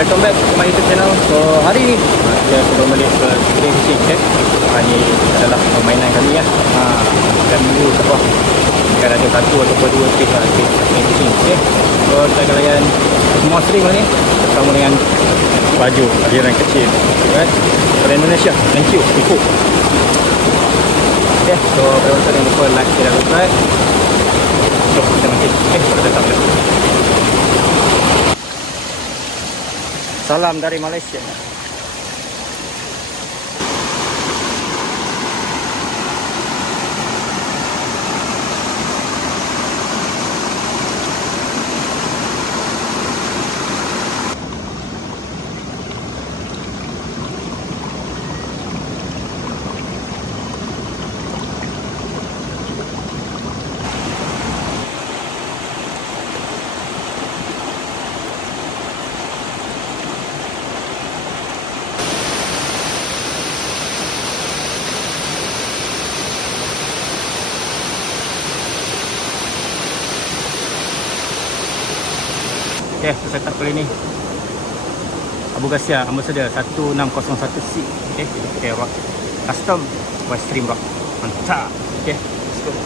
welcome back to my YouTube channel. So hari ni saya sudah balik ke Spring Fishing. Ini adalah permainan kami ya. Dan minggu sebab akan ada satu ataupun dua trip lah, trip Spring Fishing. So kita akan layan semua string lah ni bersama dengan baju aliran kecil dari Indonesia. Thank you, Tipu. So pada waktu yang lupa like, share dan subscribe. So kita makin kita tetap je. Salam dari Malaysia. Okay, setup kali ni Abu Ghasia Ambassador 1601C. Okay, kita pakai rock custom West Stream rock. Mantap. Okay, let's go.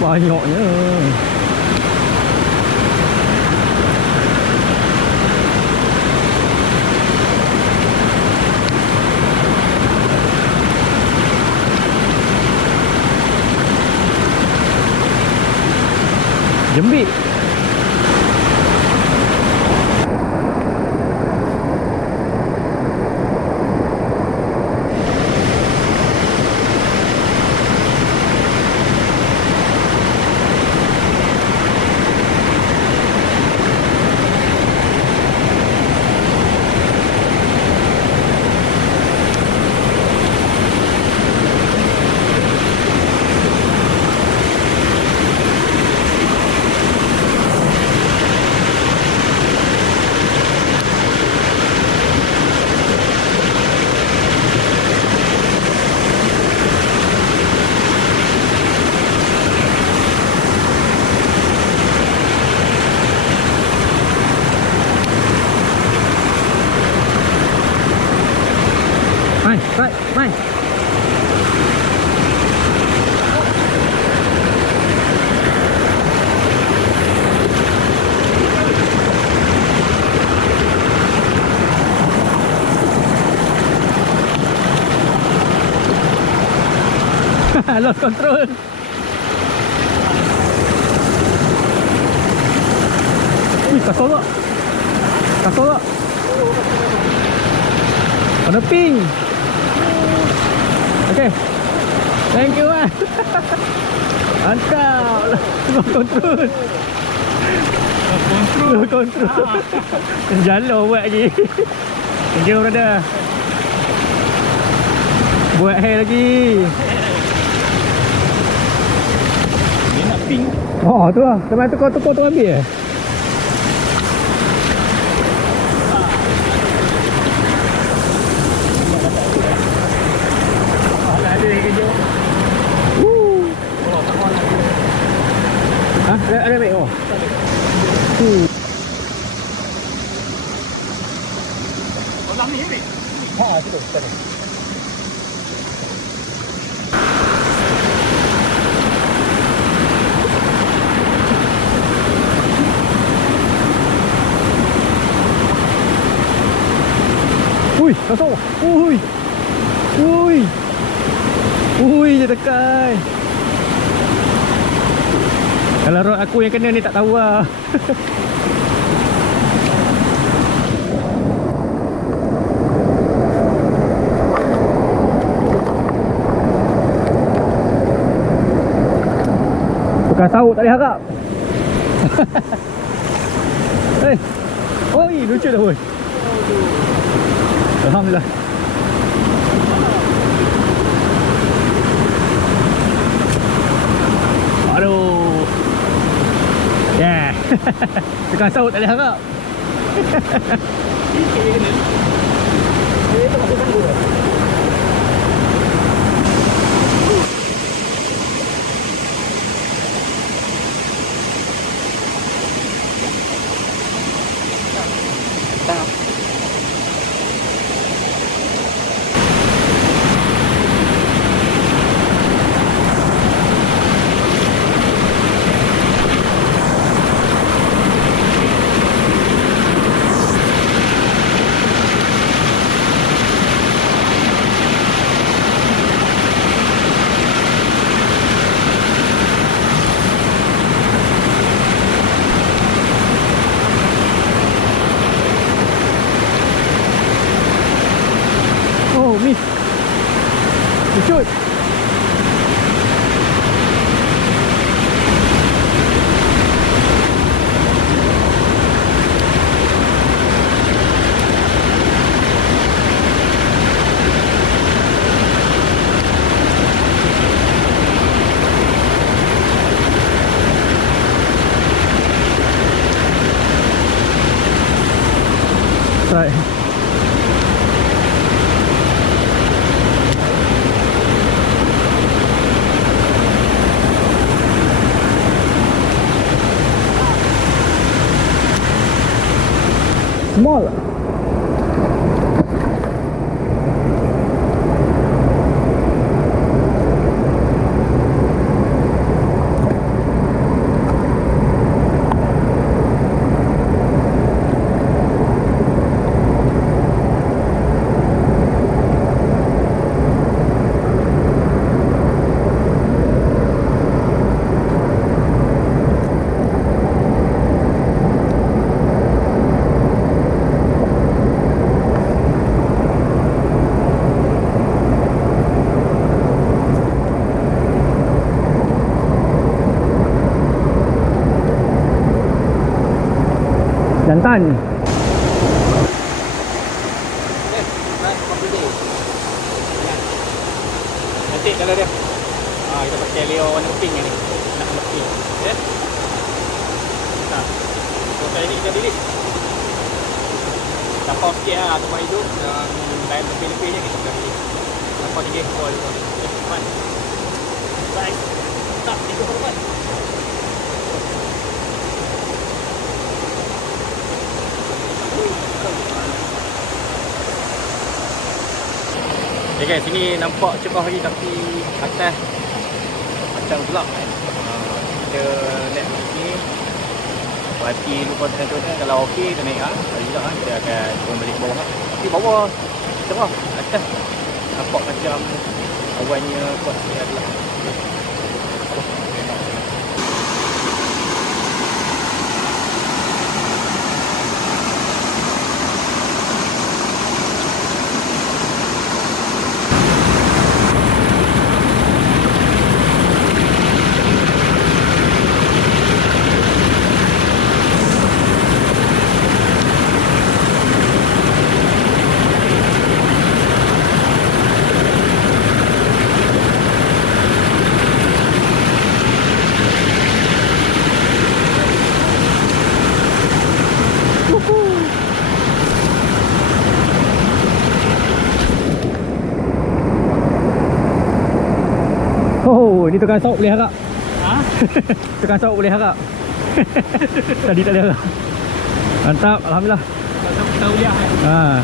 Banyaknya. Jembik. Right, right. Lost control. Wih, kasar tak? Kasar tak? Warna pink. Okay. Thank you man. Mantap. Lost control. Lost control. Jalan buat je. Thank you brother. Buat hair lagi. Dia nak pink. Oh tu lah. Teman tukar-tukar tu ambil eh. Ada baik oh. Kolam ni baik. Ha, betul. Ui, kasar. Ui. Ui. Ui, dia tekan. Kalau rod aku yang kena ni tak tahu lah. Bukan sauk tak boleh harap. Hei. Oi, lucu dah pun. Alhamdulillah. Aduh. Yeah. Bukan sauk tak boleh harap. Sikit je kena. Itu masih tangguh kan? Shoot. Right. Small. Jantan. Nanti kalau dia kita pakai Leo warna pink ni. Nak warna pink. Okay. So kali ni kita bilik. Tapau sikit lah tempat hidup. Dan lain lebih-lebih je kita dah bilik. Tapau 3 ekor. Cepat. Baik. Tak, 3 ekor depan. Okay guys, sini nampak cerah lagi tapi atas macam gelap kan. Kita naik di sini. Berarti lupa tengah-tengah kalau okey kita naik lah. Kalau tidak kan kita akan turun balik ke bawah lah. Tapi bawah cerah, atas nampak macam awannya kuat sikit adalah. Oh, ni tukang sauk boleh harap. Ha? Tukang sauk boleh harap. Tadi tak boleh harap. Mantap, alhamdulillah. Tak boleh harap. Ha.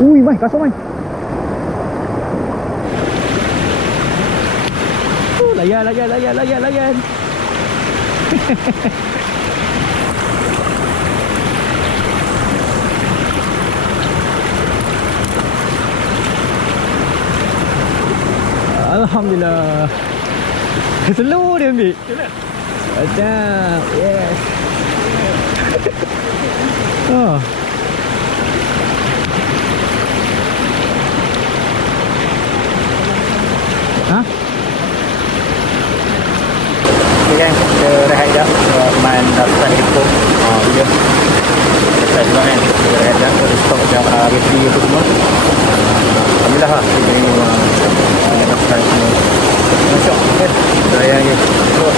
Ui, Mai, kasut Mai. Layan. Alhamdulillah. Slow dia ambil. Macam, yes. Oh. Ha? Okay kan, kita rehat sekejap. Main dah start handphone. Dia selesai juga kan. Kita rehat sekejap. Kita stop sekejap bateri apa semua. Alhamdulillah lah. Kita ni banyak pakai semua. Masuk. Okay. Kita layan lagi. Terus.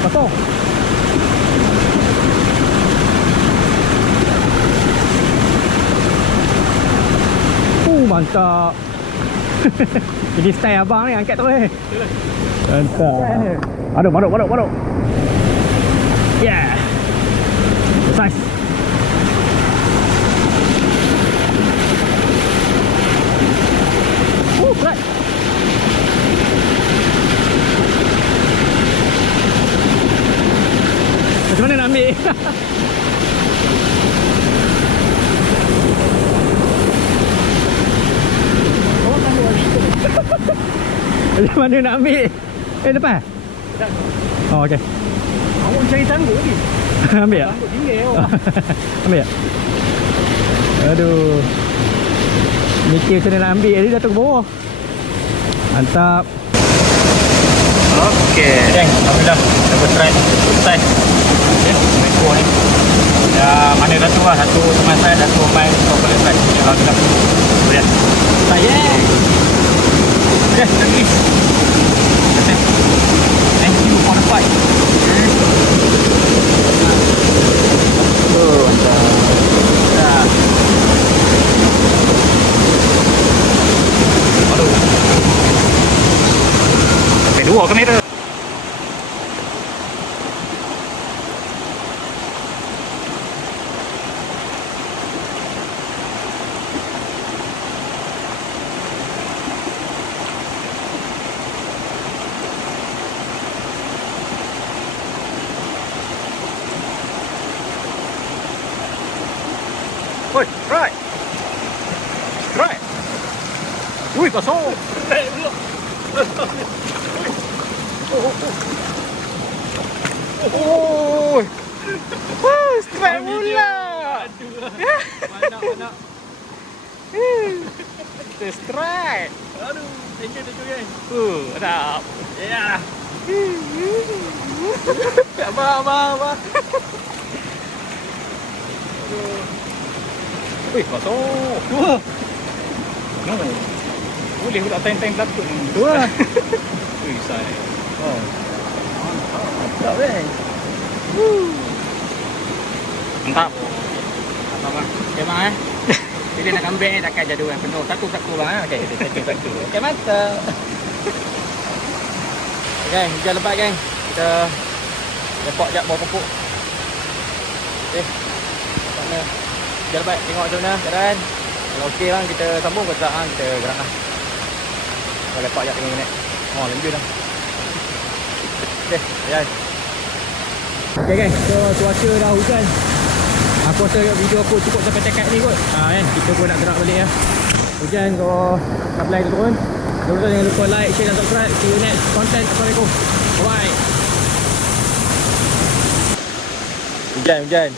Pasok. Mantap. Ini style abang ni angkat terus. Mantap. Maduk. Yeah. Size. Berat. Macam mana nak ambil? Macam mana nak ambil? Depan? Oh, okey. Awak cari tangguh ni. Ambil tak? Tangguh tinggi awak. Ambil tak? Aduh. Mikir macam mana nak ambil, dia jatuh ke bawah. Mantap. Okey. Alhamdulillah. Dah try. Selesai. Okay, Meko ni. Mana satu lah. Satu teman saya, satu main. So, boleh try. Alhamdulillah. Boleh. Saya. Okay, thank you for the fight. Oh, mantap. Aduh. Sampai dua kamera. Oi, right. Right. Ui, pasok. Oh. Oh, strike pula. Mana. Kita strike. Aduh, tinggi tu kan. Sedap. Ya. Abang. Ui, masuk. Dua. Boleh pula time-time belakang ni. Dua. Ui, say. Oh. Mantap kan? Mantap. Mantap bang. Okay bang Jadi nak kambing ni takkan jadi yang penuh. Satu bang Okey, satu. Okey, mantap. Okay, hujan lebat geng. Kita lepak jap bawah pokok. Okey. Mana? Hujan lebat, tengok macam mana keadaan. Kalau okey bang, kita sambung ke tak? Kita gerak lah. Kita lepak jap 3 minit. Oh, lanjut lah. Okey, jalan. Okay guys, so cuaca dah hujan. Aku rasa video aku cukup sampai dekat ni kot. Kan, kita pun nak gerak balik ya. Hujan, so supply tu turun. Jangan lupa like, share dan subscribe. See you next content. Assalamualaikum. Bye. Hujan.